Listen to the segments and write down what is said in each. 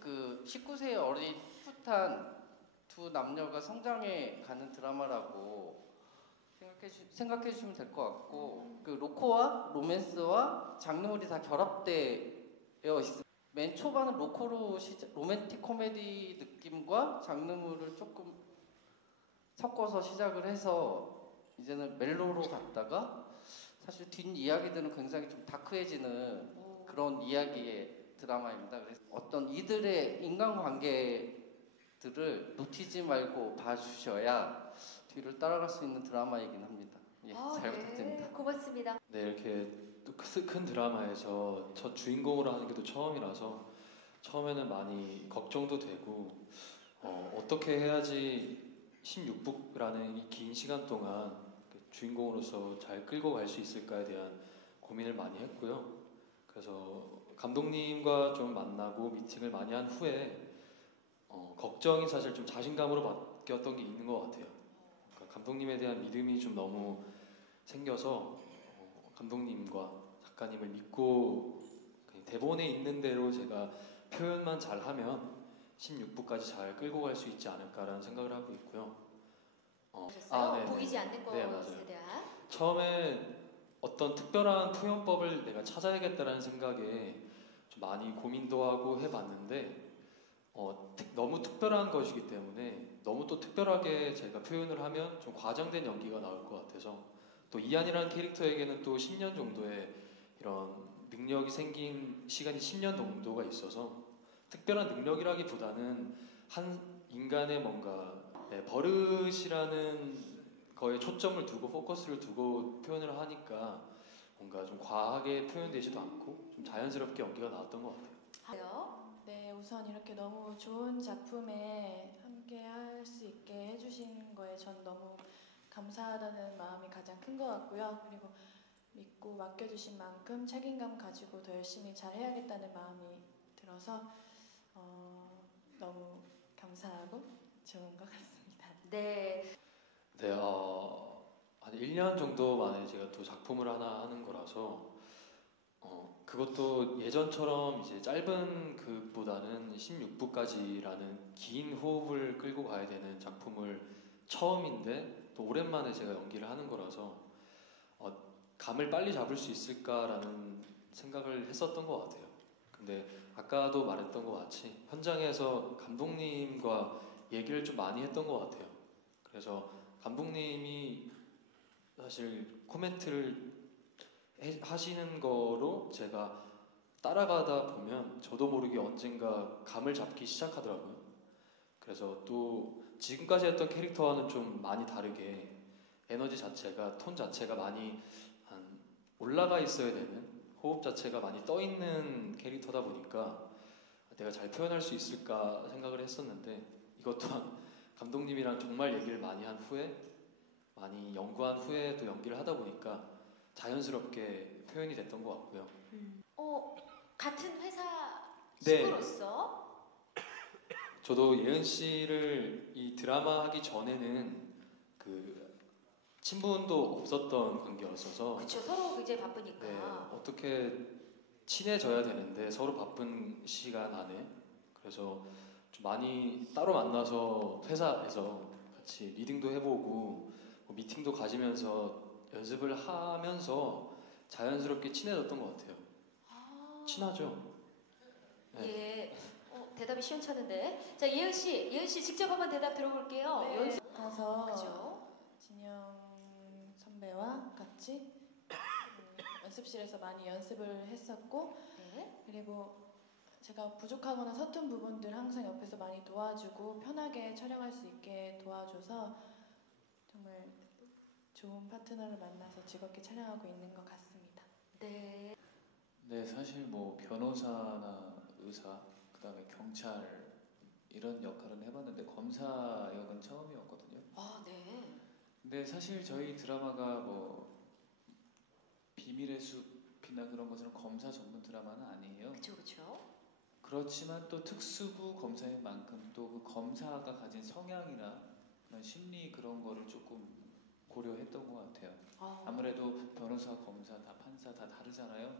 그 19세의 어린 풋한 두 남녀가 성장해 가는 드라마라고 생각해 주시면 될 것 같고, 그 로코와 로맨스와 장르물이 다 결합되어 있습니다. 맨 초반은 로코로 로맨틱 코미디 느낌과 장르물을 조금 섞어서 시작을 해서 이제는 멜로로 갔다가, 사실 뒷 이야기들은 굉장히 좀 다크해지는 그런 이야기의 드라마입니다. 그래서 어떤 이들의 인간관계들을 놓치지 말고 봐주셔야 뒤를 따라갈 수 있는 드라마이긴 합니다. 예, 잘 부탁드립니다. 고맙습니다. 네, 이렇게 또 큰 드라마에서 첫 주인공으로 하는 게 또 처음이라서 처음에는 많이 걱정도 되고, 어떻게 해야지 16부라는 이 긴 시간 동안 주인공으로서 잘 끌고 갈 수 있을까에 대한 고민을 많이 했고요. 그래서 감독님과 좀 만나고 미팅을 많이 한 후에 걱정이 사실 좀 자신감으로 바뀌었던 게 있는 것 같아요. 그러니까 감독님에 대한 믿음이 좀 너무 생겨서 감독님과 작가님을 믿고 대본에 있는 대로 제가 표현만 잘하면 16부까지 잘 끌고 갈 수 있지 않을까라는 생각을 하고 있고요. 보이지 않는 네, 것에 대한. 처음에 어떤 특별한 표현법을 내가 찾아야겠다라는 생각에 좀 많이 고민도 하고 해봤는데, 너무 특별한 것이기 때문에 너무 또 특별하게 제가 표현을 하면 좀 과장된 연기가 나올 것 같아서, 또 이한이라는 캐릭터에게는 또 10년 정도의 이런 능력이 생긴 시간이 10년 정도가 있어서 특별한 능력이라기보다는 한 인간의 뭔가 버릇이라는 거에 초점을 두고 포커스를 두고 표현을 하니까 뭔가 좀 과하게 표현되지도 않고 좀 자연스럽게 연기가 나왔던 것 같아요. 네, 우선 이렇게 너무 좋은 작품에 함께 할 수 있게 해주신 거에 전 너무 감사하다는 마음이 가장 큰 것 같고요. 그리고 믿고 맡겨주신 만큼 책임감 가지고 더 열심히 잘 해야겠다는 마음이 들어서 너무 감사하고 좋은 것 같습니다. 네. 네, 한 1년 정도 만에 제가 또 작품을 하나 하는 거라서 그것도 예전처럼 이제 짧은 극보다는 16부까지라는 긴 호흡을 끌고 가야 되는 작품을 처음인데 또 오랜만에 제가 연기를 하는 거라서 감을 빨리 잡을 수 있을까라는 생각을 했었던 것 같아요. 근데 아까도 말했던 것 같이 현장에서 감독님과 얘기를 좀 많이 했던 것 같아요. 그래서 감독님이 사실 코멘트를 하시는 거로 제가 따라가다 보면 저도 모르게 언젠가 감을 잡기 시작하더라고요. 그래서 또 지금까지 했던 캐릭터와는 좀 많이 다르게 에너지 자체가, 톤 자체가 많이 올라가 있어야 되는, 호흡 자체가 많이 떠 있는 캐릭터다 보니까 내가 잘 표현할 수 있을까 생각을 했었는데, 이것 또한 감독님이랑 정말 얘기를 많이 한 후에, 많이 연구한 후에 또 연기를 하다 보니까 자연스럽게 표현이 됐던 것 같고요. 같은 회사 네. 식구로서 저도 예은 씨를 이 드라마 하기 전에는 그 친분도 없었던 관계였어서, 그쵸, 서로 굉장히 바쁘니까. 네, 어떻게 친해져야 되는데 서로 바쁜 시간 안에, 그래서 좀 많이 따로 만나서 회사에서 같이 리딩도 해보고 미팅도 가지면서 연습을 하면서 자연스럽게 친해졌던 것 같아요. 친하죠? 네. 예. 대답이 시원찮은데. 자, 예은 씨 직접 한번 대답 들어볼게요. 네, 연습 가서 그죠? 진영 선배와 같이 연습실에서 많이 연습을 했었고, 네. 그리고 제가 부족하거나 서툰 부분들 항상 옆에서 많이 도와주고 편하게 촬영할 수 있게 도와줘서 정말 좋은 파트너를 만나서 즐겁게 촬영하고 있는 것 같습니다. 네. 네, 사실 뭐 변호사나 의사, 그다음에 경찰 이런 역할은 해봤는데 검사 역은 처음이었거든요. 네. 근데 사실 저희 드라마가 뭐 비밀의 숲이나 그런 것은 검사 전문 드라마는 아니에요. 그쵸. 그렇지만 또 특수부 검사인 만큼 또 그 검사가 가진 성향이나 그런 심리 그런 거를 조금 고려했던 것 같아요. 아무래도 변호사, 검사, 다 판사 다 다르잖아요.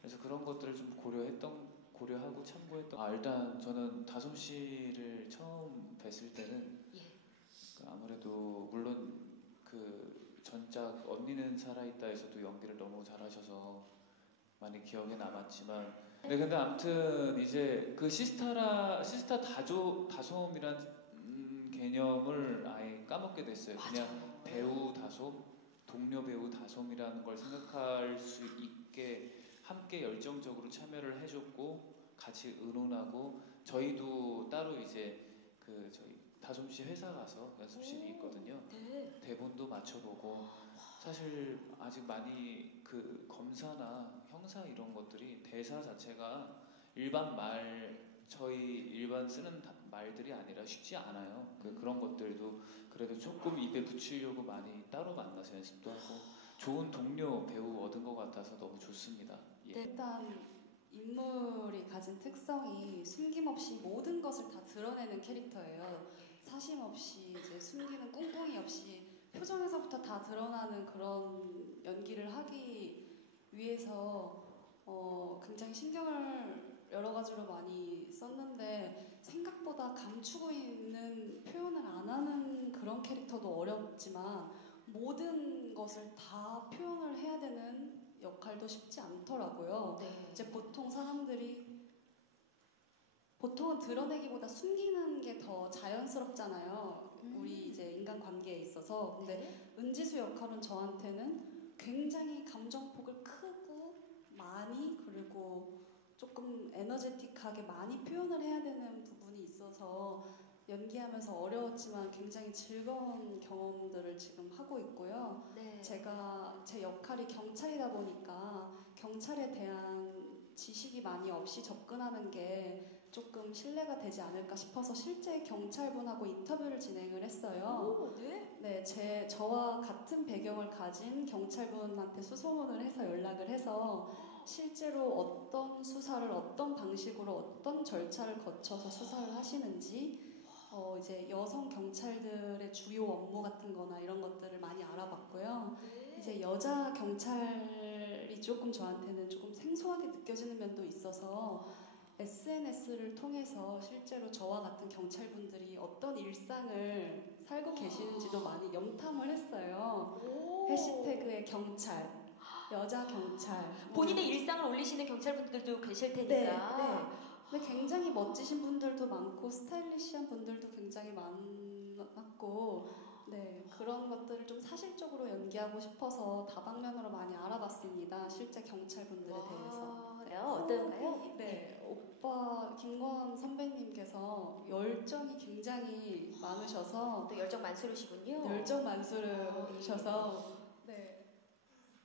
그래서 그런 것들을 좀 고려했던 고려하고 참고했던. 일단 저는 다솜 씨를 처음 뵀을 때는 예. 아무래도 물론 그 전작 언니는 살아있다에서도 연기를 너무 잘하셔서 많이 기억에 남았지만, 네, 근데 아무튼 이제 그 시스타 다솜이란 개념을 아예 까먹게 됐어요. 그냥 맞아요. 배우 다솜, 동료 배우 다솜이라는 걸 생각할 수 있게 함께 열정적으로 참여를 해줬고 같이 의논하고, 저희도 따로 이제 그 저희 다솜 씨 회사 가서 연습실이 있거든요. 네. 대본도 맞춰보고, 사실 아직 많이 그 검사나 형사 이런 것들이 대사 자체가 저희 일반 쓰는 말들이 아니라 쉽지 않아요. 그런 것들도 그래도 조금 입에 붙이려고 많이 따로 만나서 연습도 하고, 좋은 동료 배우 얻은 것 같아서 너무 좋습니다. 예. 네. 일단 인물이 가진 특성이 숨김없이 모든 것을 다 드러내는 캐릭터예요. 사심 없이 이제 숨기는 꿍꿍이 없이 표정에서부터 다 드러나는 그런 연기를 하기 위해서 굉장히 신경을 여러 가지로 많이 썼는데, 생각보다 감추고 있는 표현을 안 하는 그런 캐릭터도 어렵지만 모든 것을 다 표현을 해야 되는 역할도 쉽지 않더라고요. 네. 이제 보통 사람들이 보통은 드러내기보다 숨기는 게 더 자연스럽잖아요. 우리 이제 인간 관계에 있어서. 근데 네. 은지수 역할은 저한테는 굉장히 감정폭을 크고 많이, 그리고 조금 에너제틱하게 많이 표현을 해야 되는 부분이 있어서 연기하면서 어려웠지만 굉장히 즐거운 경험들을 지금 하고 있고요. 네. 제가 제 역할이 경찰이다 보니까 경찰에 대한 지식이 많이 없이 접근하는 게 조금 신뢰가 되지 않을까 싶어서 실제 경찰분하고 인터뷰를 진행을 했어요. 오, 네. 네, 저와 같은 배경을 가진 경찰분한테 수소문을 해서 연락을 해서 실제로 어떤 수사를 어떤 방식으로 어떤 절차를 거쳐서 수사를 하시는지, 이제 여성 경찰들의 주요 업무 같은 거나 이런 것들을 많이 알아봤고요. 네. 이제 여자 경찰이 조금 저한테는 조금 생소하게 느껴지는 면도 있어서 SNS를 통해서 실제로 저와 같은 경찰분들이 어떤 일상을 살고 계시는지도 많이 영탐을 했어요. 오. 해시태그에 경찰, 여자 경찰. 본인의 일상을 올리시는 경찰분들도 계실 테니까. 네. 근데 굉장히 멋지신 분들도 많고 스타일리시한 분들도 굉장히 많았고, 네, 그런 것들을 좀 사실적으로 연기하고 싶어서 다방면으로 많이 알아봤습니다. 실제 경찰분들에 대해서. 네. 어떤가요? 네, 오빠 김건 선배님께서 열정이 굉장히 많으셔서, 또 열정 만수르시군요. 열정 만수르셔서, 네,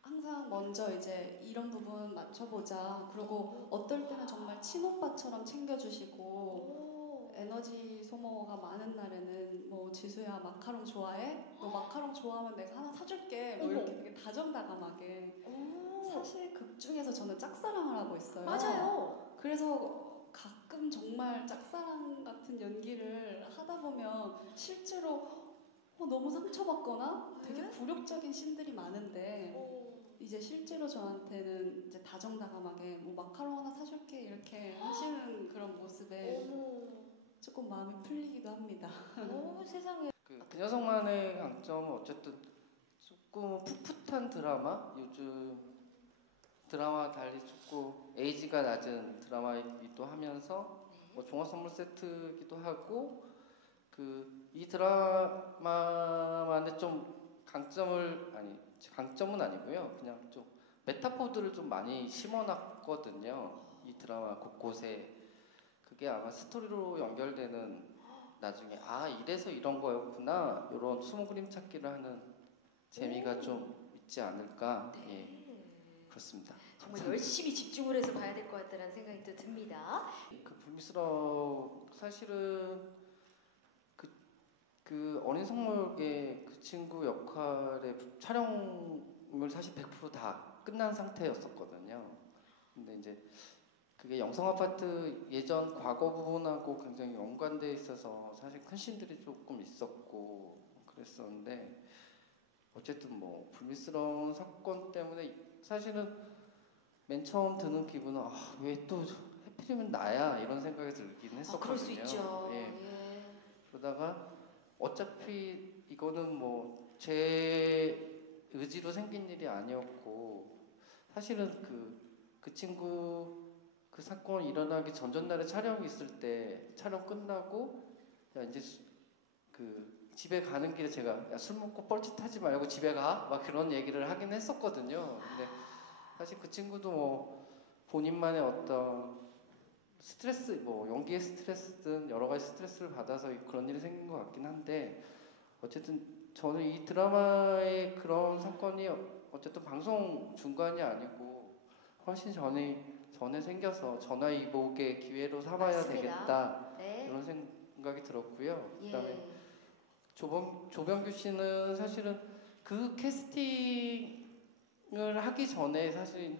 항상 먼저 이제 이런 부분 맞춰보자. 그리고 어떨 때는 정말 친오빠처럼 챙겨주시고, 오. 에너지 소모가 많은 날에는 뭐 지수야 마카롱 좋아해? 너 마카롱 좋아하면 내가 하나 사줄게. 뭐 이렇게 되게 다정다감하게. 오. 사실 극 중에서 저는 짝사랑을 하고 있어요. 맞아요. 그래서 가끔 정말 짝사랑 같은 연기를 하다 보면 실제로 너무 상처받거나 되게 네? 굴욕적인 씬들이 많은데, 오. 이제 실제로 저한테는 이제 다정다감하게 뭐 마카롱 하나 사줄게 이렇게 하시는 그런 모습에 어머. 조금 마음이 풀리기도 합니다. 오, 세상에. 그 녀석만의 강점은 어쨌든 조금 풋풋한 드라마, 요즘 드라마 달리 조금 에이지가 낮은 드라마이기도 하면서 뭐 종합 선물 세트이기도 하고, 이 드라마만의 좀 강점은 아니고요. 그냥 좀 메타포들을 좀 많이 심어놨거든요. 이 드라마 곳곳에. 그게 아마 스토리로 연결되는, 나중에 이래서 이런 거였구나, 이런 숨은 그림 찾기를 하는 재미가 좀 있지 않을까. 네. 예, 그렇습니다. 정말 열심히 집중을 해서 봐야 될 것 같다는 생각이 또 듭니다. 사실은 그 어린 성물의 그 친구 역할의 촬영을 사실 100% 다 끝난 상태였었거든요. 근데 이제 그게 영성 아파트 예전 과거 부분하고 굉장히 연관돼 있어서 사실 큰 씬들이 조금 있었고 그랬었는데, 어쨌든 뭐 불미스러운 사건 때문에 사실은 맨 처음 드는 기분은 왜 또 하필이면 나야 이런 생각이 들긴 했었거든요. 그럴 수 있죠. 예. 예. 그러다가 어차피 이거는 뭐 제 의지로 생긴 일이 아니었고 사실은 그 친구 그 사건이 일어나기 전날에 촬영이 있을 때 촬영 끝나고 야 이제 그 집에 가는 길에 제가 야, 술 먹고 뻘짓하지 말고 집에 가? 막 그런 얘기를 하긴 했었거든요. 근데 사실 그 친구도 뭐 본인만의 어떤 스트레스, 뭐 연기의 스트레스든 여러 가지 스트레스를 받아서 그런 일이 생긴 것 같긴 한데 어쨌든 저는 이 드라마의 그런 사건이 어쨌든 방송 중간이 아니고 훨씬 전에 생겨서 전화위복의 기회로 삼아야 맞습니다. 되겠다 네. 이런 생각이 들었고요. 예. 그다음에 조병규 씨는 사실은 그 캐스팅을 하기 전에 사실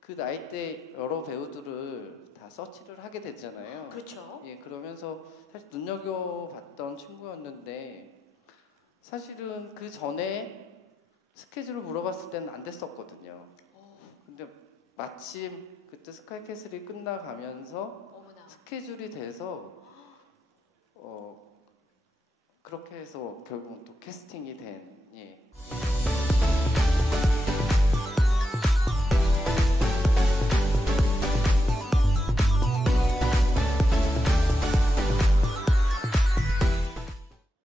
그 나이 때 여러 배우들을 다 서치를 하게 됐잖아요. 그렇죠. 예, 그러면서 사실 눈여겨봤던 친구였는데 사실은 그 전에 스케줄을 물어봤을 때는 안 됐었거든요. 근데 마침 그때 스카이캐슬이 끝나가면서 어머나. 스케줄이 돼서 그렇게 해서 결국 또 캐스팅이 된 예.